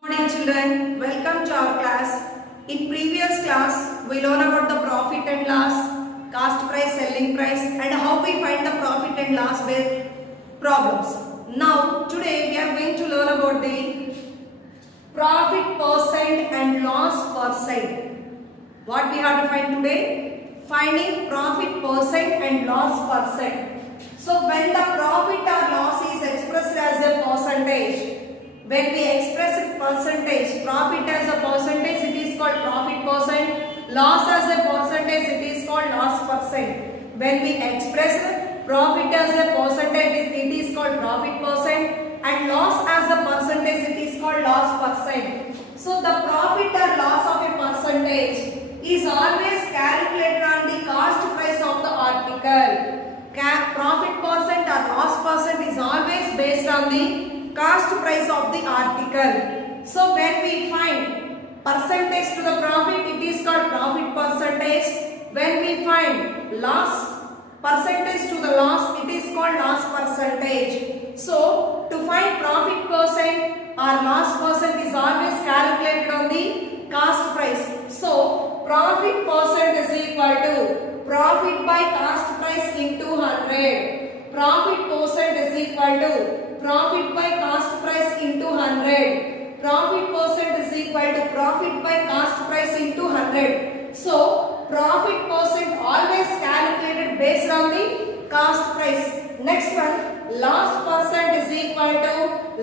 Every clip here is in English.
Good morning children, welcome to our class. In previous class, we learned about the profit and loss, cost price, selling price and how we find the profit and loss with problems. Now today we are going to learn about the profit percent and loss percent. What we have to find today? Finding profit percent and loss percent. So when the profit or loss is expressed as a percentage, when we express it percentage, profit as a percentage, it is called profit percent. Loss as a percentage, it is called loss percent. When we express profit as a percentage, it is called profit percent. And loss as a percentage, it is called loss percent. So the profit or loss of a percentage is always calculated on the cost price of the article. Profit percent or loss percent is always based on the cost price of the article. So when we find percentage to the profit, it is called profit percentage. When we find loss percentage to the loss, it is called loss percentage. So to find profit percent or loss percent is always calculated on the cost price. So profit percent is equal to profit by cost price into 100. Profit percent is equal to profit by cost price into 100. Profit percent is equal to profit by cost price into 100. So profit percent always calculated based on the cost price. Next one, loss percent is equal to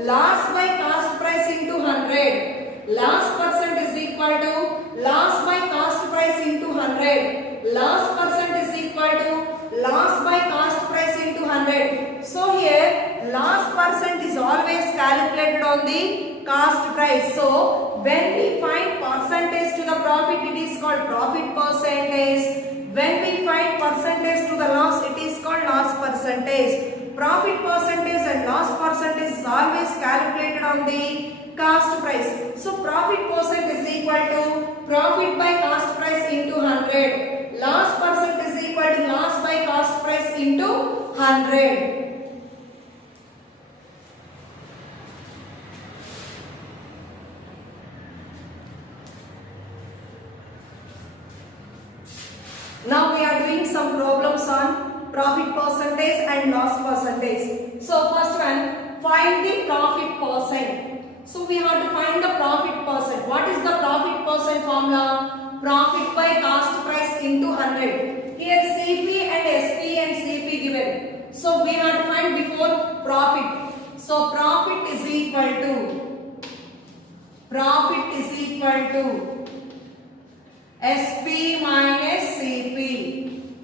loss by cost price into 100. Loss percent is equal to loss by cost price into 100. Loss percent is equal to loss by cost price into 100. So here loss percent is always calculated on the cost price. So when we find percentage to the profit, it is called profit percentage. When we find percentage to the loss, it is called loss percentage. Profit percentage and loss percentage is always calculated on the cost price. So profit percent is equal to profit by cost price into 100. Loss percent is equal to loss by cost price into 100. Now we are doing some problems on profit percentage and loss percentage. So first one, find the profit percent. So we have to find the profit percent. What is the profit percent formula? Profit by cost price into 100. Here CP and SP and CP given. So we have to find before profit. So profit is equal to SP minus CP.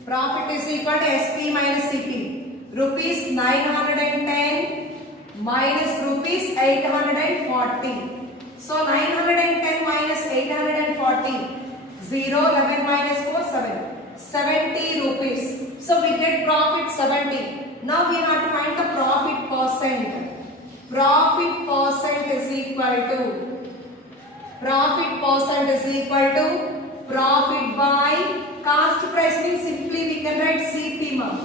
Profit is equal to SP minus CP. Rupees 910 minus rupees 840. So 910 minus 840. 0, 11 minus 4, 7. 70 rupees. So we get profit 70. Now we have to find the profit percent. Profit percent is equal to profit by cost price means simply we can write CP ma'am.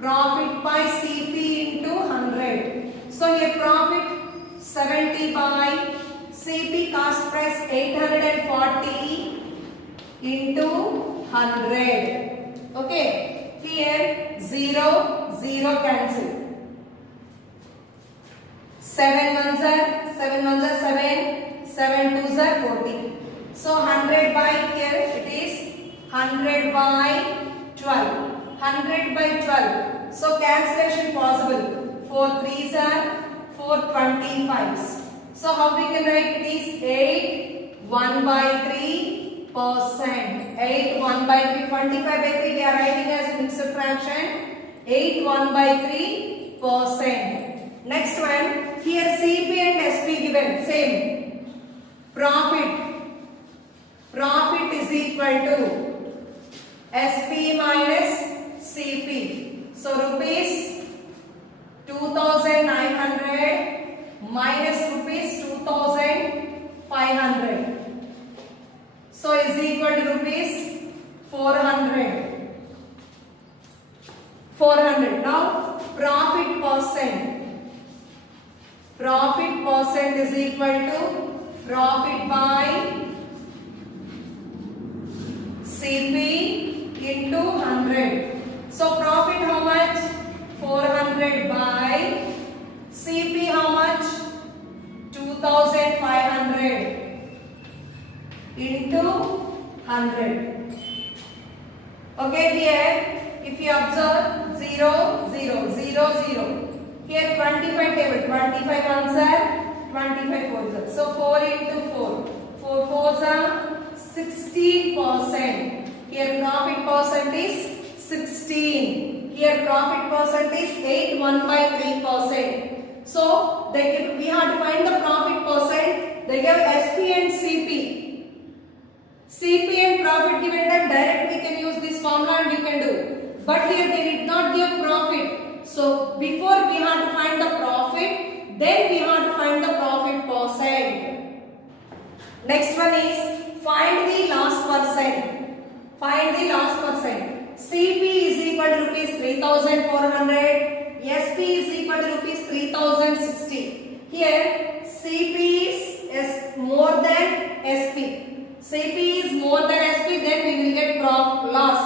Profit by CP into 100. So here profit 70 by CP cost price 840 into 100. Okay. Here 0, 0 cancel. 7 ones are 7, 7 twos are 40. So 100 by here it is 100 by 12. 100 by 12. So cancellation possible. 4 threes are 4 25s. So how we can write it is 8 1 by 3 percent. 8 1 by 3 25 by 3 we are writing as mixed fraction. 8 1 by 3 percent. Next one, here CP and SP given same. Profit is equal to SP minus CP. So rupees 2900 minus rupees 2500. So is equal to rupees 400. 400. Now profit percent. Profit percent is equal to Profit by CP into 100. So profit how much? 400 by CP how much? 2500 into 100. Okay, here if you observe 0, 0, 0, 0. Here 25 table, 25 answer, 25 fours. So 4 into 4. 4 fours are 16%. Here profit percent is 16. Here profit percent is 8, 1 by 3%. So we have to find the profit percent. They give SP and CP. CP and profit given time direct we can use this formula and we can do. But here they did not give profit. So before we have to find the profit, then we have to find the profit percent. Next one is find the loss percent. Find the loss percent. CP is equal to rupees 3400. SP is equal to rupees 3060. Here CP is more than SP. CP is more than SP, then we will get loss.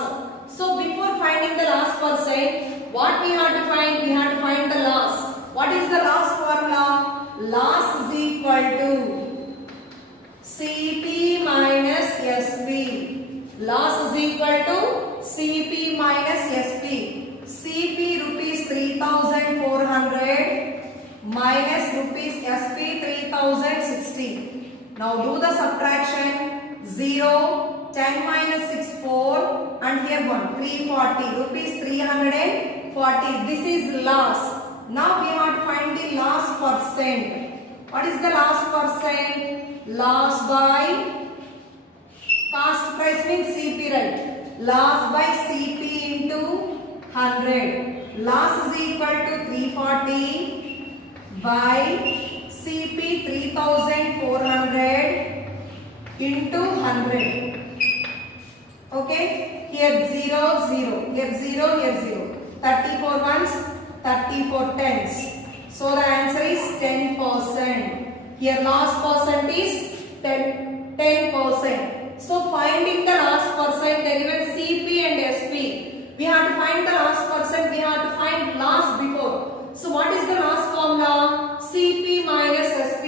So before finding the loss percent, what we have to find? We have to find the loss. What is the loss formula? Loss is equal to CP minus SP. Loss is equal to CP minus SP. CP rupees 3400 minus rupees SP 3060. Now do the subtraction. 0, 10 minus 6, 4 and here 1, 340, rupees 340. This is loss. Now we have to find the loss percent. What is the loss percent? Loss by cost price means CP, right? Loss by CP into 100. Loss is equal to 340 by CP 3400 into 100. Okay, here 0, 0, here 0, here 0. 34 ones, 34 tens. So the answer is 10%. Here loss percent is 10%. So finding the loss percent, they given CP and SP. We have to find the loss percent, we have to find loss before. So what is the loss formula? CP minus SP.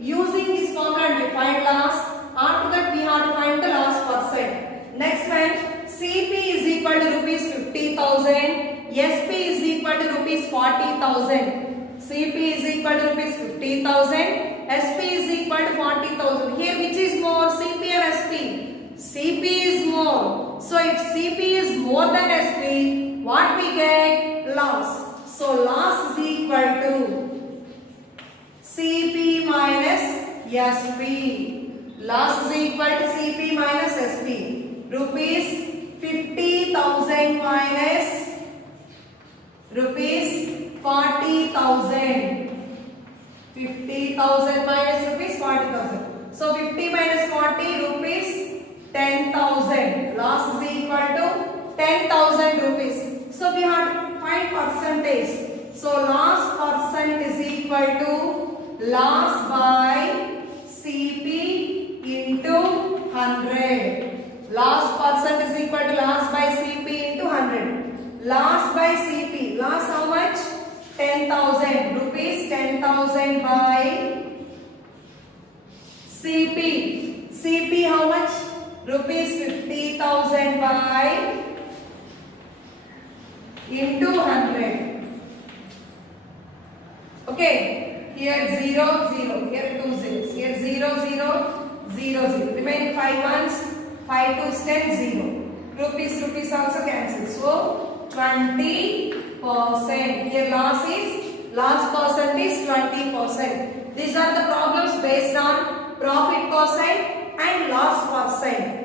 Using this formula we find loss. After that we have to find the loss percent. Next one, CP is equal to rupees 50,000. SP is equal to rupees 40,000. CP is equal to rupees 50,000. SP is equal to 40,000. Here which is more, CP or SP? CP is more. So if CP is more than SP, what we get? Loss. So loss is equal to CP minus SP. Loss is equal to CP minus SP. Rupees 50,000 minus rupees 40,000. 50,000 minus rupees 40,000. So 50 minus 40 rupees 10,000. Loss is equal to 10,000 rupees. So we have to find percentage. So loss percent is equal to loss by CP into 100. Loss percent is equal to loss by CP into 100. Loss by CP. Loss how much? 10,000. Rupees 10,000 by CP. CP how much? Rupees 50,000 by into 100. Okay. Here 0, 0. Here 2 zeros. Here 0, 0, 0, 0. Remaining 5 ones. 5 2s 10, 0. Rupees also cancel. So 20%. Here loss percent is 20%. These are the problems based on profit percent and loss percent.